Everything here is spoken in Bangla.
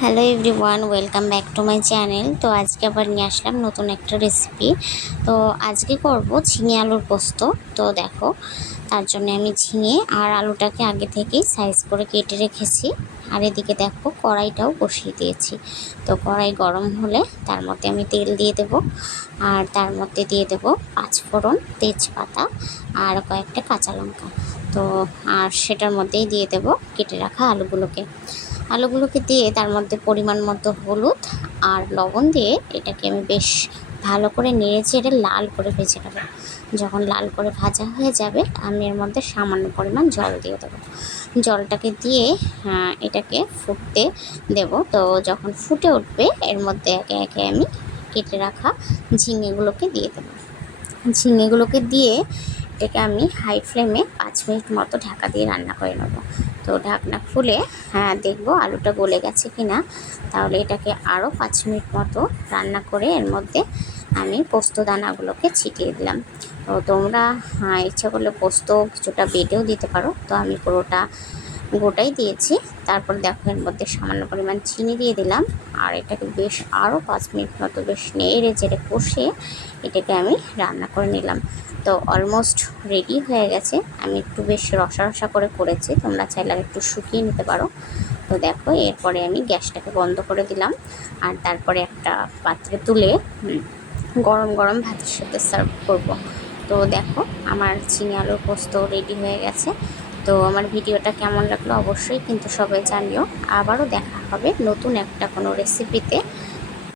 Hello everyone, welcome back to my channel. তো আজকে আবার নিয়ে আসলাম নতুন একটা রেসিপি। তো আজকে করব ঝিঙে আলুর পোস্ত। তো দেখো, তার জন্য আমি ঝিঙে আর আলুটাকে আগে থেকেই সাইজ করে কেটে রেখেছি। আর এদিকে দেখো কড়াইটাও বসিয়ে দিয়েছি। তো কড়াই গরম হলে তার মধ্যে আমি তেল দিয়ে দেব, আর তার মধ্যে দিয়ে দেব পাঁচফোড়ন, তেজপাতা আর কয়েকটা কাঁচা লঙ্কা। তো আর সেটার মধ্যেই দিয়ে দেব কেটে রাখা আলুগুলোকে দিয়ে তার মধ্যে পরিমাণ মতো হলুদ আর লবণ দিয়ে এটাকে আমি বেশ ভালো করে নেড়ে চেড়ে লাল করে ভেজে নেব। যখন লাল করে ভাজা হয়ে যাবে আমি এর মধ্যে সামান্য পরিমাণ জল দিয়ে দেবো। জলটাকে দিয়ে এটাকে ফুটতে দেব। তো যখন ফুটে উঠবে এর মধ্যে একে একে আমি কেটে রাখা ঝিঙেগুলোকে দিয়ে দেবো। ঝিঙেগুলোকে দিয়ে এটাকে আমি হাই ফ্লেমে 5 মিনিট মতো ঢাকা দিয়ে রান্না করে নেব। তো ঢাকনা খুলে দেখবো আলুটা গলে গেছে কি না। তাহলে এটাকে আরও 5 মিনিট মতো রান্না করে এর মধ্যে আমি পোস্ত দানাগুলোকে ছিটিয়ে দিলাম। তো তোমরা ইচ্ছা করলে পোস্ত কিছুটা বেটেও দিতে পারো। তো আমি পুরোটা গোটাই দিয়েছি। তারপর দেখো এর মধ্যে সামান্য পরিমাণ চিনি দিয়ে দিলাম, আর এটাকে বেশ আরও 5 মিনিট মতো বেশ নেড়ে চেড়ে কষে এটাকে আমি রান্না করে নিলাম। তো অলমোস্ট রেডি হয়ে গেছে। আমি একটু বেশ রসা রসা করে করেছি, তোমরা চাইলে আর একটু শুকিয়ে নিতে পারো। তো দেখো এরপরে আমি গ্যাসটাকে বন্ধ করে দিলাম, আর তারপরে একটা পাত্রে তুলে গরম গরম ভাতের সাথে সার্ভ করব। তো দেখো আমার ঝিঙে আলুর পোস্ত রেডি হয়ে গেছে। তো আমার ভিডিওটা কেমন লাগলো অবশ্যই কিন্তু সবাই জানিও। আবারও দেখা হবে নতুন একটা কোনো রেসিপিতে।